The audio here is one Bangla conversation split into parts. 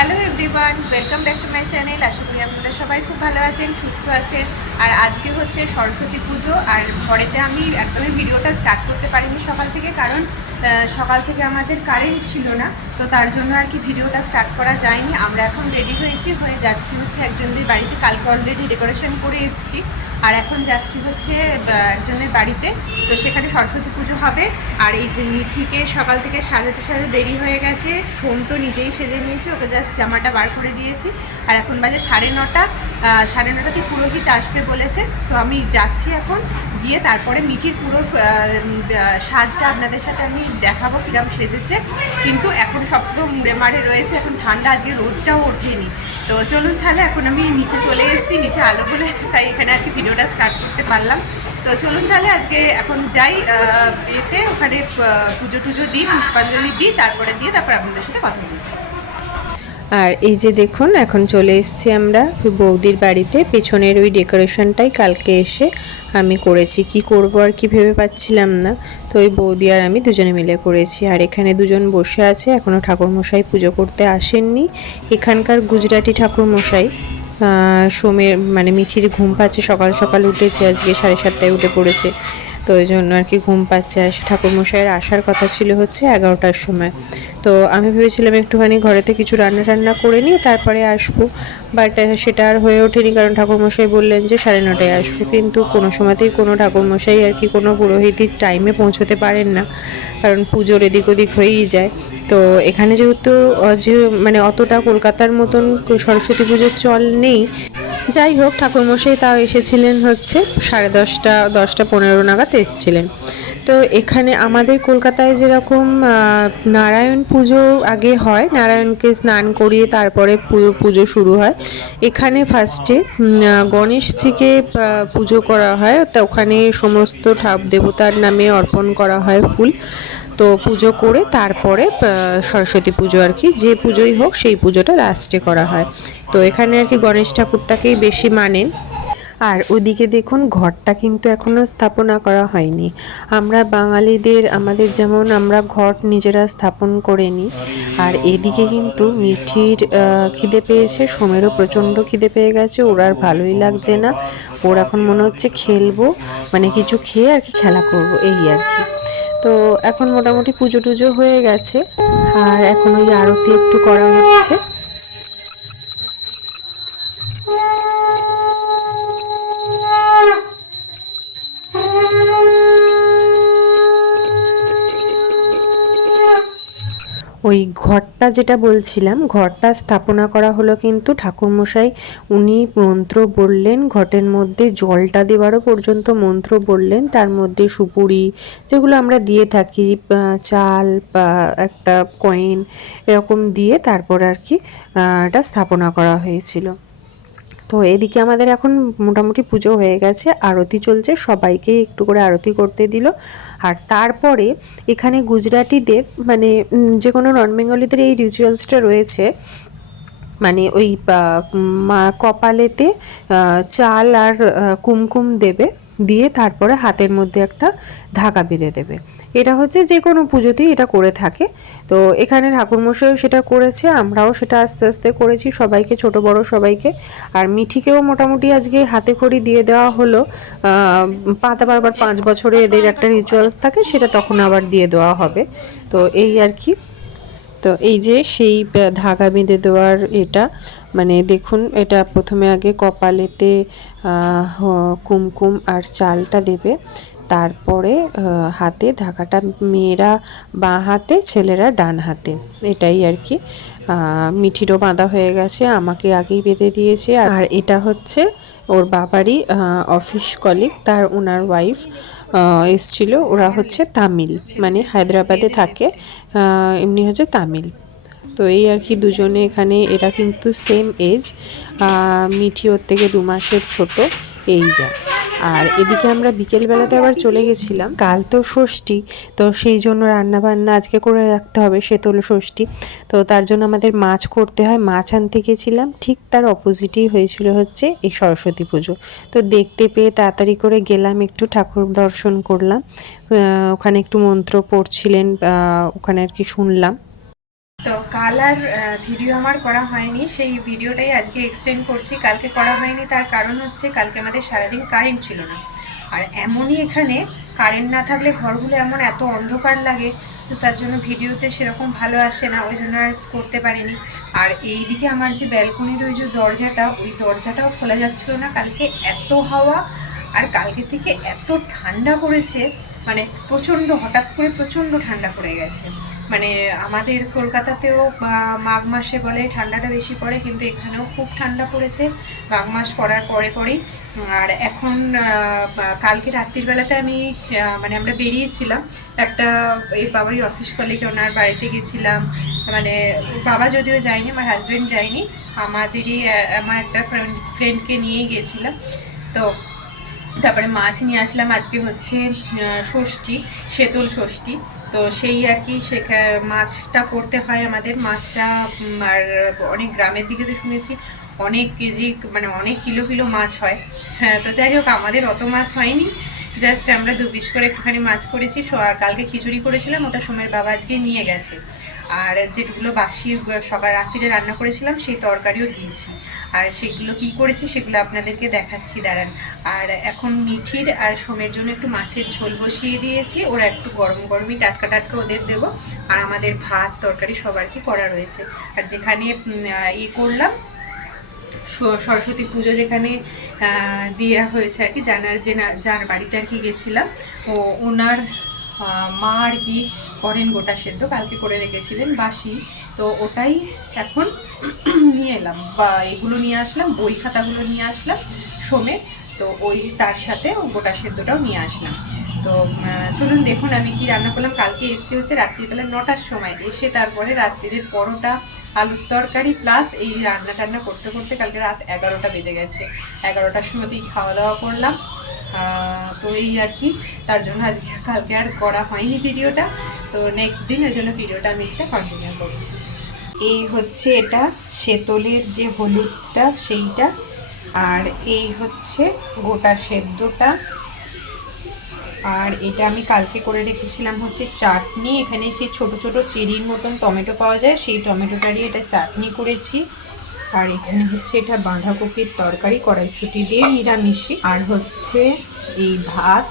Hello everyone, welcome back to my channel. আশা করি আপনারা সবাই খুব ভালো আছেন, সুস্থ আছেন। আর আজকে হচ্ছে সরস্বতী পুজো, আর পরেতে আমি একদমই ভিডিওটা স্টার্ট করতে পারিনি সকাল থেকে, কারণ সকাল থেকে আমাদের কারেন্ট ছিল না, তো তার জন্য আর কি ভিডিওটা স্টার্ট করা যায়নি। আমরা এখন রেডি হয়ে যাচ্ছি হচ্ছে একজনদের বাড়িতে। কালকে অলরেডি ডেকোরেশন করে এসেছি, আর এখন যাচ্ছি হচ্ছে একজনের বাড়িতে, তো সেখানে সরস্বতী পুজো হবে। আর এই যে মিঠিকে সকাল থেকে সাজাতে দেরি হয়ে গেছে। সোম তো নিজেই সেজে নিয়েছে, ওকে জাস্ট জামাটা বার করে দিয়েছি। আর এখন বাজে 9:30, 9:30তে পুরোহিত আসবে বলেছে। তো আমি যাচ্ছি এখন, গিয়ে তারপরে মিঠির পুরো সাজটা আপনাদের সাথে আমি দেখাবো কীরকম সেজেছে। কিন্তু এখন সব তো মুড়ে মারে রয়েছে, এখন ঠান্ডা, আজকে রোদটাও ওঠেনি। তো চলুন তাহলে, এখন আমি নিচে চলে এসেছি, নিচে আলো বলে, তাই এখানে আর কি ভিডিওটা স্টার্ট করতে পারলাম। তো চলুন তাহলে আজকে এখন যাই এতে, ওখানে পুজো টুজো দিই, পুষ্পাঞ্জলি দিই, তারপরে আপনাদের সাথে কথা বলছি। আর এই যে দেখুন, এখন চলে এসেছি আমরা বৌদির বাড়িতে। পেছনের ওই ডেকোরেশনটাই কালকে এসে আমি করেছি। কি করব আর কি ভেবে পাচ্ছিলাম না, তো ওই বৌদি আর আমি দুজনে মিলে করেছি। আর এখানে দুজন বসে আছে, এখনও ঠাকুরমশাই পুজো করতে আসেননি। এখানকার গুজরাটি ঠাকুরমশাই। সোমের মানে মিঠির ঘুম পাচ্ছে, সকাল সকাল উঠেছে, আজকে 7:30টায় উঠে পড়েছে, তো ওই জন্য আর কি ঘুম পাচ্ছে। আর ঠাকুরমশাইয়ের আসার কথা ছিল হচ্ছে 11টার সময়। তো আমি ভেবেছিলাম একটুখানি ঘরেতে কিছু রান্না করে নিয়ে তারপরে আসবো, বাট সেটা আর হয়ে ওঠেনি, কারণ ঠাকুরমশাই বললেন যে 9:30টায় আসবো। কিন্তু কোনো সময়তেই কোনো ঠাকুরমশাই আর কি কোনো পুরোহিতের টাইমে পৌঁছতে পারেন না, কারণ পুজোর এদিক ওদিক হয়েই যায়। তো এখানে যেহেতু মানে অতটা কলকাতার মতন সরস্বতী পুজোর চল নেই, যাই হোক ঠাকুরমশাই তাও এসেছিলেন হচ্ছে 10:30, 10:15 নাগাদ এসেছিলেন। তো এখানে আমাদের কলকাতায় যেরকম নারায়ণ পুজো আগে হয়, নারায়ণকে স্নান করিয়ে তারপরে পুজো শুরু হয়, এখানে ফার্স্টে গণেশজিকে পুজো করা হয়। তো ওখানে সমস্ত দেবতার নামে অর্পণ করা হয় ফুল। তো পুজো করে তারপরে সরস্বতী পুজো আর কি, যে পুজোই হোক সেই পুজোটা লাস্টে করা হয়। তো এখানে আর কি গণেশ ঠাকুরটাকেই বেশি মানেন। আর ওদিকে দেখুন, ঘরটা কিন্তু এখনও স্থাপনা করা হয়নি। আমরা বাঙালিদের, আমাদের যেমন আমরা ঘর নিজেরা স্থাপন করে নিই। আর এদিকে কিন্তু মিঠির খিদে পেয়েছে, সোমেরও প্রচণ্ড খিদে পেয়ে গেছে, ওর আর ভালোই লাগছে না। ওর এখন মনে হচ্ছে খেলবো, মানে কিছু খেয়ে আর কি খেলা করব, এই আর কি। তো এখন মোটামুটি পুজো টুজো হয়ে গেছে, আর এখন ওই আরতি একটু করা হচ্ছে। ওই ঘরটা যেটা বলছিলাম, ঘরটা স্থাপনা করা হলো, কিন্তু ঠাকুরমশাই উনি মন্ত্র বললেন, ঘটের মধ্যে জলটা দেওয়ারও পর্যন্ত মন্ত্র বললেন, তার মধ্যে সুপুরি যেগুলো আমরা দিয়ে থাকি, চাল বা একটা কয়েন এরকম দিয়ে তারপর আর কি এটা স্থাপনা করা হয়েছিল। তো এদিকে আমাদের এখন মোটামুটি পুজো হয়ে গেছে, আরতি চলছে, সবাইকে একটু করে আরতি করতে দিল। আর তারপরে এখানে গুজরাটিদের মানে যে কোনো নন বেঙ্গলিদের এই রিচুয়ালসটা রয়েছে, মানে ওই কপালেতে চাল আর কুমকুম দেবে, দিয়ে তারপরে হাতের মধ্যে একটা ধাগা বেঁধে দেবে। এটা হচ্ছে যে কোনো পুজোতেই এটা করে থাকে। তো এখানে ঠাকুরমশাইও সেটা করেছে, আমরাও সেটা আস্তে আস্তে করেছি, সবাইকে, ছোট বড় সবাইকে। আর মিঠিকেও মোটামুটি আজকে হাতে খড়ি দিয়ে দেওয়া হলো। আবার 5 বছরে এদের একটা রিচুয়ালস থাকে, সেটা তখন আবার দিয়ে দেওয়া হবে। তো এই আর কি। তো এই যে সেই ধাগা বেঁধে দেওয়ার এটা, মানে দেখুন, এটা প্রথমে আগে কপালেতে কুমকুম আর চালটা দেবে, তারপরে হাতে ধাগাটা, মেয়েরা বাঁ হাতে, ছেলেরা ডান হাতে, এটাই আর কি। মিঠিরও বাঁধা হয়ে গেছে, আমাকে আগেই বেঁধে দিয়েছে। আর এটা হচ্ছে ওর বাবারই অফিস কলিগ, ওনার ওয়াইফ এসছিল। ওরা হচ্ছে তামিল, মানে হায়দ্রাবাদে থাকে, এমনি হচ্ছে তামিল। তো এই আর কি, দুজনে এখানে, এরা কিন্তু সেম এজ, মিঠি ওর থেকে 2 মাসের ছোট, এই যা। আর এদিকে আমরা বিকেলবেলাতে আবার চলে গেছিলাম, কাল তো ষষ্ঠী, তো সেই জন্য রান্না বান্না আজকে করে রাখতে হবে, সে তো হলো ষষ্ঠী। তো তার জন্য আমাদের মাছ করতে হয়, মাছ আনতে গেছিলাম। ঠিক তার অপোজিটেই হয়েছিল হচ্ছে এই সরস্বতী পুজো। তো দেখতে পেয়ে তাড়াতাড়ি করে গেলাম, একটু ঠাকুর দর্শন করলাম, ওখানে একটু মন্ত্র পড়ছিলেন, ওখানে আর কি শুনলাম। তো কাল আর ভিডিও আমার করা হয়নি, সেই ভিডিওটাই আজকে এক্সটেন্ড করছি। কালকে করা হয়নি তার কারণ হচ্ছে কালকে আমাদের সারাদিন কারেন্ট ছিল না। আর এমনই এখানে কারেন্ট না থাকলে ঘরগুলো এমন এত অন্ধকার লাগে, তো তার জন্য ভিডিওতে সেরকম ভালো আসে না, ওই জন্য আর করতে পারিনি। আর এইদিকে আমার যে ব্যালকনির ওই যে দরজাটা, ওই দরজাটাও খোলা যাচ্ছিল না, কালকে এত হাওয়া। আর কালকে থেকে এত ঠান্ডা পড়েছে, মানে প্রচণ্ড, হঠাৎ করে প্রচণ্ড ঠান্ডা পড়ে গেছে। মানে আমাদের কলকাতাতেও মাঘ মাসে বলে ঠান্ডাটা বেশি পড়ে, কিন্তু এখানেও খুব ঠান্ডা পড়েছে মাঘ মাস পড়ার পরে পরেই। আর এখন কালকে রাত্রির বেলাতে আমি মানে আমরা বেরিয়েছিলাম একটা এই বাবারই অফিস কলিগ, ওনার বাড়িতে গেছিলাম। মানে বাবা যদিও যায়নি, আমার হাজব্যান্ড যায়নি, আমাদেরই আমার একটা ফ্রেন্ডকে নিয়েই গিয়েছিলাম। তো তারপরে মাছ নিয়ে আসলাম। আজকে হচ্ছে ষষ্ঠী, শীতল ষষ্ঠী, তো সেই আর কি মাছটা করতে হয় আমাদের। মাছটা আর অনেক গ্রামের দিকে তো শুনেছি অনেক কেজি, মানে অনেক কিলো কিলো মাছ হয়। হ্যাঁ, তো যাই হোক আমাদের অত মাছ হয়নি, জাস্ট আমরা 2 পিস করে একটুখানি মাছ করেছি। আর কালকে খিচুড়ি করেছিলাম, ওটা সময়ের বাবা আজকে নিয়ে গেছে। আর যেগুলো বাসি সকাল রাত্রিরে রান্না করেছিলাম সেই তরকারিও দিয়েছি। আর সেগুলো কি করেছি সেগুলো আপনাদেরকে দেখাচ্ছি, দাঁড়ান। আর এখন মিঠির আর সোমের জন্য একটু মাছের ঝোল বসিয়ে দিয়েছি, ওরা একটু গরম গরমই টাটকা টাটকা ওদের দেবো। আর আমাদের ভাত তরকারি সবার কি করা রয়েছে। আর যেখানে করলাম সরস্বতী পুজো যেখানে দেওয়া হয়েছে আর কি, যার বাড়িতে আর কি গেছিলাম, ওনার মা আর কি করেন গোটা সেদ্ধ, কালকে করে রেখেছিলেন বাসি, তো ওটাই এখন নিয়ে এলাম, বা এগুলো নিয়ে আসলাম, বই খাতাগুলো নিয়ে আসলাম সোমে। তো ওই তার সাথে গোটা সেদ্ধটাও নিয়ে আসলাম। তো চলুন দেখুন আমি কি রান্না করলাম। কালকে এসছি হচ্ছে রাত্রিবেলা 9টার সময়, এসে তারপরে রাত্রির পরোটা আলুর তরকারি প্লাস এই রান্না টান্না করতে করতে কালকে রাত 11টা বেজে গেছে। 11টার সময়তেই খাওয়া দাওয়া করলাম। তো এই আর কি, তার জন্য আজকে কালকে আর করা হয়নি ভিডিওটা। তো নেক্সট দিন ওই জন্য ভিডিওটা আমি এটা কন্টিনিউ করছি। এই হচ্ছে এটা শেতলের যে হলুদটা সেইটা, আর এই হচ্ছে গোটা সেদ্ধটা। আর এটা আমি কালকে করে রেখেছিলাম হচ্ছে চাটনি। এখানে সেই ছোট ছোট চেরির মতন টমেটো পাওয়া যায়, সেই টমেটোটারই এটা চাটনি করেছি। আর এখানে হচ্ছে এটা বাঁধাকপির তরকারি কড়াইশুঁটি দিয়ে নিরামিষি। আর হচ্ছে এই ভাত।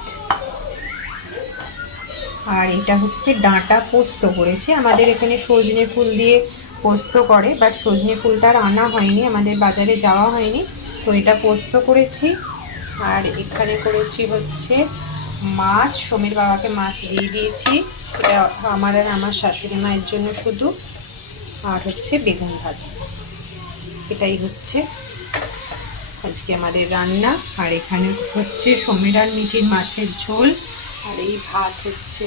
আর এটা হচ্ছে ডাঁটা পোস্ত করেছি। আমাদের এখানে সজনে ফুল দিয়ে পোস্ত করে, বাট সজনে ফুলটা আর আনা হয়নি, আমাদের বাজারে যাওয়া হয়নি, তো এটা পোস্ত করেছি। আর এখানে করেছি হচ্ছে মাছ, সোমের বাবাকে মাছ দিয়ে দিয়েছি, এটা আমার আর আমার শাশুড়ি মায়ের জন্য শুধু। আর হচ্ছে বেগুন ভাজা। এটাই হচ্ছে আজকে আমাদের রান্না। আর এখানে হচ্ছে সোমের আর মিঠির মাছের ঝোল, আর এই ভাত হচ্ছে।